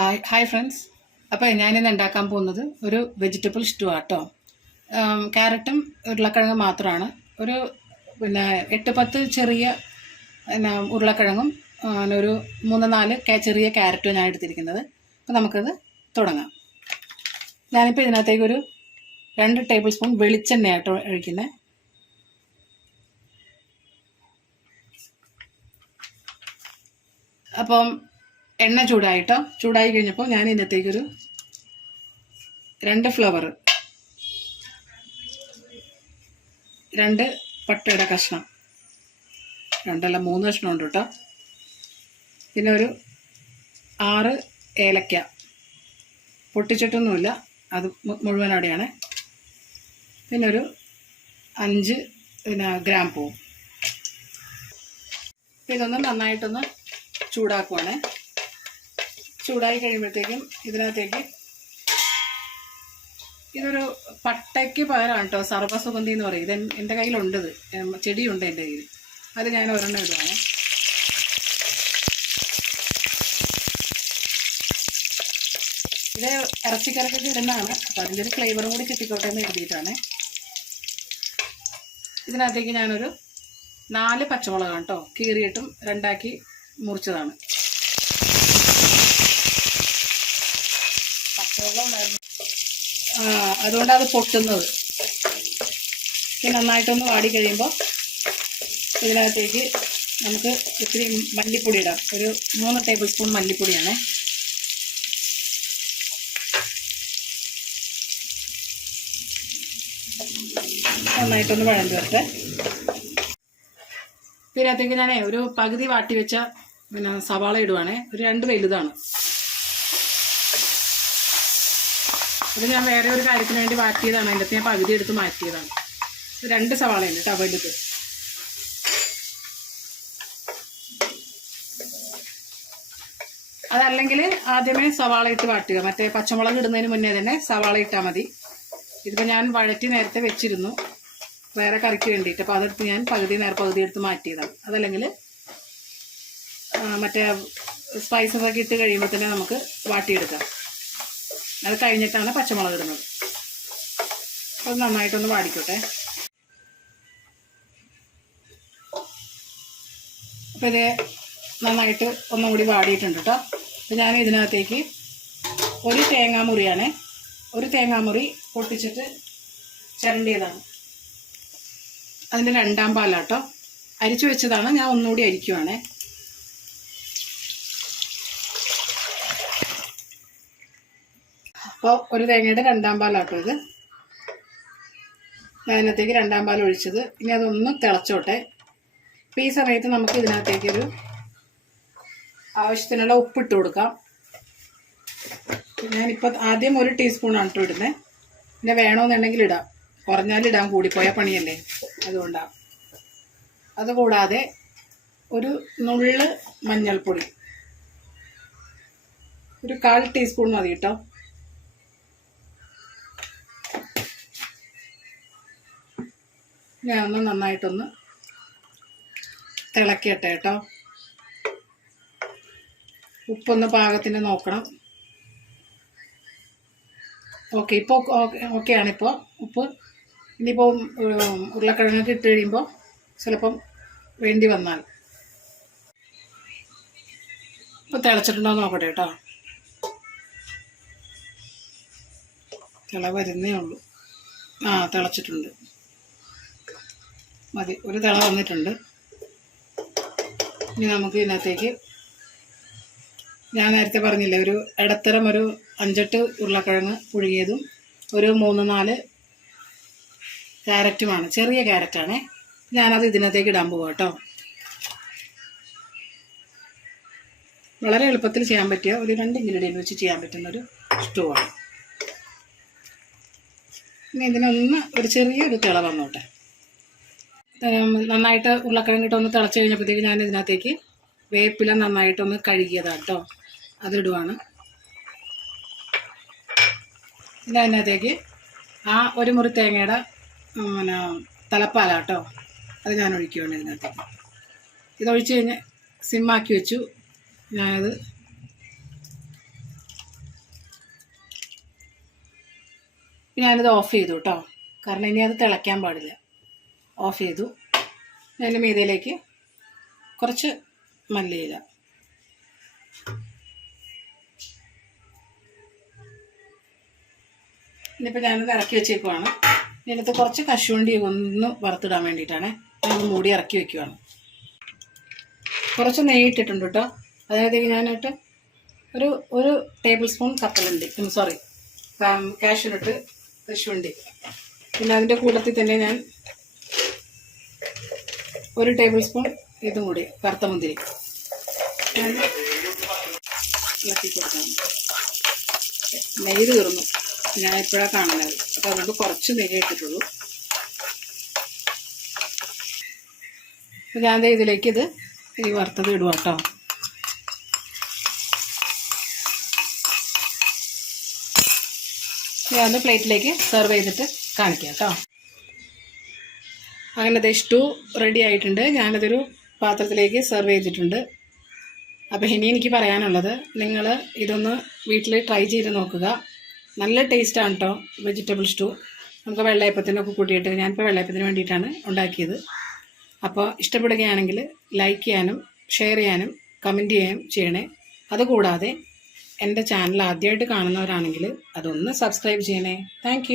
Hi friends. അപ്പോൾ ഞാനിന്ന് ഉണ്ടാക്കാൻ പോകുന്നത് ഒരു വെജിറ്റബിൾ സ്റ്റൂ ആട്ടോ. ക്യാരറ്റും ഉരുളക്കിഴങ്ങും മാത്രമാണ്. ഒരു 8-10 ചെറിയ ഉരുളക്കിഴങ്ങും ഒരു 3-4 ചെറിയ ക്യാരറ്റും ഞാൻ എടുത്തിരിക്കുന്നത്. അപ്പോൾ നമുക്കത് തുടങ്ങാം. ഞാനിപ്പോൾ ഇതിനകത്തേക്ക് ഒരു 2 ടേബിൾ സ്പൂൺ വെളിച്ചെണ്ണയാട്ടോ ഒഴിക്കുന്നത്. അപ്പം എണ്ണ ചൂടായി കഴിഞ്ഞപ്പോൾ ഞാൻ ഇതിനകത്തേക്കൊരു 2 ഫ്ലവർ, 2 പട്ടയുടെ കഷ്ണം, 2 അല്ല 3 കഷ്ണം ഉണ്ട് കേട്ടോ. പിന്നെ ഒരു 6 ഏലക്ക, പൊട്ടിച്ചിട്ടൊന്നുമില്ല, അത് മുഴുവൻ അവിടെയാണ്. പിന്നെ ഒരു 5 ഗ്രാമ്പൂ. ഇതൊന്ന് നന്നായിട്ടൊന്ന് ചൂടാക്കുവാണ്. ചൂടായി കഴിയുമ്പോഴത്തേക്കും ഇതിനകത്തേക്ക് ഇതൊരു പട്ടയ്ക്ക് പകരമാണ് കേട്ടോ, സർവ്വസുഗന്ധി എന്ന് പറയും. ഇത് എൻ്റെ കയ്യിലുണ്ട്, ചെടിയുണ്ട് എൻ്റെ കയ്യിൽ. അത് ഞാൻ ഒരെണ്ണം ഇടുവാണ്. ഇത് ഇറച്ചിക്കരക്കൊക്കെ ഇടുന്നതാണ്, അപ്പോൾ അതിൻ്റെ ഒരു ഫ്ലേവറും കൂടി കിട്ടിക്കോട്ടെ എന്ന് എഴുതിയിട്ടാണ്. ഇതിനകത്തേക്ക് ഞാനൊരു 4 പച്ചമുളക് കേട്ടോ, കീറിയിട്ടും 2ആക്കി മുറിച്ചതാണ്. അതുകൊണ്ട് അത് പൊട്ടുന്നത്. ഇത് നന്നായിട്ടൊന്ന് വാടി കഴിയുമ്പോൾ ഇതിനകത്തേക്ക് നമുക്ക് ഇത്തിരി മല്ലിപ്പൊടി ഇടാം. ഒരു 3 ടേബിൾ സ്പൂൺ മല്ലിപ്പൊടിയാണ്. നന്നായിട്ടൊന്ന് വഴഞ്ഞു വരട്ടെ. ഇതിനകത്തേക്ക് ഞാൻ ഒരു പകുതി വാട്ടി വെച്ച സവാള ഇടുവാണേ. ഒരു 2 വലുതാണ്. അത് ഞാൻ വേറെ ഒരു കാര്യത്തിന് വേണ്ടി വാട്ടിയതാണ്. അതിൻ്റെ അകത്ത് ഞാൻ പകുതി എടുത്ത് മാറ്റിയതാണ്. 2 സവാളയുണ്ട് കേട്ടോ വലുത്. അതല്ലെങ്കിൽ ആദ്യമേ സവാള ഇട്ട് വാട്ടുക. മറ്റേ പച്ചമുളക് ഇടുന്നതിന് മുന്നേ തന്നെ സവാള ഇട്ടാൽ മതി. ഇതിപ്പോൾ ഞാൻ വഴറ്റി നേരത്തെ വെച്ചിരുന്നു വേറെ കറിക്ക് വേണ്ടിയിട്ട്, അപ്പോൾ അതെടുത്ത് ഞാൻ പകുതി എടുത്ത് മാറ്റിയതാണ്. അതല്ലെങ്കിൽ മറ്റേ സ്പൈസസ് ഒക്കെ ഇട്ട് കഴിയുമ്പോൾ തന്നെ നമുക്ക് വാട്ടിയെടുക്കാം. അത് കഴിഞ്ഞിട്ടാണ് പച്ചമുളക് ഇടുന്നത്. അത് നന്നായിട്ടൊന്ന് വാടിക്കോട്ടെ. അപ്പോൾ ഇത് നന്നായിട്ട് ഒന്നും കൂടി വാടിയിട്ടുണ്ട് കേട്ടോ. അപ്പോൾ ഞാൻ ഇതിനകത്തേക്ക് ഒരു തേങ്ങാമുറിയാണ്, ഒരു തേങ്ങാമുറി പൊട്ടിച്ചിട്ട് ചിരണ്ടിയതാണ്. അതിൻ്റെ 2ആം പാലാട്ടോ, അരിച്ചു വെച്ചതാണ്. ഞാൻ ഒന്നുകൂടി അരിക്കുവാണേ. അപ്പോൾ ഒരു തേങ്ങയുടെ 2ആം പാലാട്ടോ ഇത്. ഞാൻ ഇതിനകത്തേക്ക് 2ആം പാൽ ഒഴിച്ചത്. ഇനി അതൊന്ന് തിളച്ചോട്ടെ. അപ്പോൾ ഈ സമയത്ത് നമുക്ക് ഇതിനകത്തേക്കൊരു ആവശ്യത്തിനുള്ള ഉപ്പിട്ട് കൊടുക്കാം. ഞാനിപ്പോൾ ആദ്യം 1 ടീസ്പൂണാണ് കേട്ടോ ഇടുന്നത്. പിന്നെ വേണമെന്നുണ്ടെങ്കിൽ ഇടാം, കുറഞ്ഞാലിടാം, കൂടിപ്പോയാൽ പണിയല്ലേ, അതുകൊണ്ടാണ്. അതുകൂടാതെ ഒരു നുള്ള് മഞ്ഞൾപ്പൊടി, ഒരു 1/4 ടീസ്പൂൺ മതി കേട്ടോ. ഞാൻ ഒന്ന് നന്നായിട്ടൊന്ന് തിളക്കട്ടെ കേട്ടോ. ഉപ്പൊന്ന് പാകത്തിന് നോക്കണം. ഓക്കെ, ഇപ്പോൾ ഓക്കെയാണിപ്പോൾ ഉപ്പ്. ഇനിയിപ്പോൾ ഉരുളക്കിഴങ്ങൊക്കെ ഇട്ട് കഴിയുമ്പോൾ ചിലപ്പം വേണ്ടി വന്നാൽ. ഇപ്പോൾ തിളച്ചിട്ടുണ്ടോ നോക്കട്ടെ കേട്ടോ. തിള വരുന്നേ ഉള്ളൂ. തിളച്ചിട്ടുണ്ട്, മതി. ഒരു തിള വന്നിട്ടുണ്ട്. ഇനി നമുക്ക് ഇതിനകത്തേക്ക് ഞാൻ നേരത്തെ പറഞ്ഞില്ലേ, ഒരു ഇടത്തരം ഒരു 5-8 ഉരുളക്കിഴങ്ങ് പുഴുങ്ങിയതും ഒരു 3-4 ക്യാരറ്റുമാണ്, ചെറിയ ക്യാരറ്റാണേ. ഞാനത് ഇതിനകത്തേക്ക് ഇടാൻ പോവാം കേട്ടോ. വളരെ എളുപ്പത്തിൽ ചെയ്യാൻ പറ്റിയ ഒരു 2 ഇൻഗ്രീഡിയൻറ്റ് വെച്ച് ചെയ്യാൻ പറ്റുന്നൊരു സ്റ്റൂ ആണ്. ഇനി ഇതിനൊന്ന് ഒരു ചെറിയൊരു തിള വന്നോട്ടെ. നന്നായിട്ട് ഉരുളക്കിഴങ്ങിട്ടൊന്ന് തിളച്ച് കഴിഞ്ഞപ്പോഴത്തേക്ക് ഞാൻ ഇതിനകത്തേക്ക് വേപ്പില നന്നായിട്ടൊന്ന് കഴുകിയതാണ് കേട്ടോ, അതിടുവാണ്. പിന്നെ അതിനകത്തേക്ക് ഒരു മുറി തേങ്ങയുടെ തലപ്പാലാട്ടോ, അത് ഞാൻ ഒഴിക്കുകയാണ് ഇതിനകത്തേക്ക്. ഇതൊഴിച്ച് കഴിഞ്ഞ് സിമ്മാക്കി വെച്ചു. ഞാനത് ഞാനിത് ഓഫ് ചെയ്തു കേട്ടോ, കാരണം ഇനി അത് തിളയ്ക്കാൻ പാടില്ല. ഓഫ് ചെയ്തു. അതിൻ്റെ മീതയിലേക്ക് കുറച്ച് മല്ലിയില, ഇനിയിപ്പോൾ ഞാനത് ഇറക്കി വെച്ചേക്കുവാണ്. ഇതിനകത്ത് കുറച്ച് കശുവണ്ടി ഒന്ന് വറുത്തിടാൻ വേണ്ടിയിട്ടാണ് ഞാനത് മൂടി ഇറക്കി വെക്കുവാണ്. കുറച്ച് നെയ്യ് ഇട്ടിട്ടുണ്ട് കേട്ടോ. അതായത് ഞാനിട്ട് ഒരു ടേബിൾ സ്പൂൺ കപ്പലണ്ടി, സോറി കാഷ്യൂനട്ട്, കശുവണ്ടി. പിന്നെ അതിൻ്റെ കൂട്ടത്തിൽ തന്നെ ഞാൻ ഒരു ടേബിൾ സ്പൂൺ ഇതും കൂടി കറുത്ത മുന്തിരി ഞാൻ ഇളക്കി കൊടുക്കാം. നെയ്യ് തീർന്നു, ഞാൻ ഇപ്പോഴാണ് കാണുന്നത്. അപ്പോൾ അതുകൊണ്ട് കുറച്ച് നെയ്യ് ഇട്ടിട്ടുള്ളൂ. അപ്പോൾ ഞാൻ ഇതിലേക്ക് ഈ വറുത്തത് ഇടുക കേട്ടോ. ഞാൻ പ്ലേറ്റിലേക്ക് സെർവ് ചെയ്തിട്ട് കാണിക്കാം കേട്ടോ. അങ്ങനെ സ്റ്റൂ റെഡി ആയിട്ടുണ്ട്. ഞാനതൊരു പാത്രത്തിലേക്ക് സെർവ് ചെയ്തിട്ടുണ്ട്. അപ്പോൾ ഇനി എനിക്ക് പറയാനുള്ളത്, നിങ്ങൾ ഇതൊന്ന് വീട്ടിൽ ട്രൈ ചെയ്ത് നോക്കുക. നല്ല ടേസ്റ്റാണ് കേട്ടോ വെജിറ്റബിൾ സ്റ്റൂ. നമുക്ക് വെള്ളയപ്പത്തിനൊക്കെ കൂട്ടിയിട്ട്, ഞാനിപ്പോൾ വെള്ളയപ്പത്തിന് വേണ്ടിയിട്ടാണ് ഉണ്ടാക്കിയത്. അപ്പോൾ ഇഷ്ടപ്പെടുകയാണെങ്കിൽ ലൈക്ക് ചെയ്യാനും ഷെയർ ചെയ്യാനും കമൻറ്റ് ചെയ്യാനും ചെയ്യണേ. അതുകൂടാതെ എൻ്റെ ചാനൽ ആദ്യമായിട്ട് കാണുന്നവരാണെങ്കിൽ അതൊന്ന് സബ്സ്ക്രൈബ് ചെയ്യണേ. താങ്ക്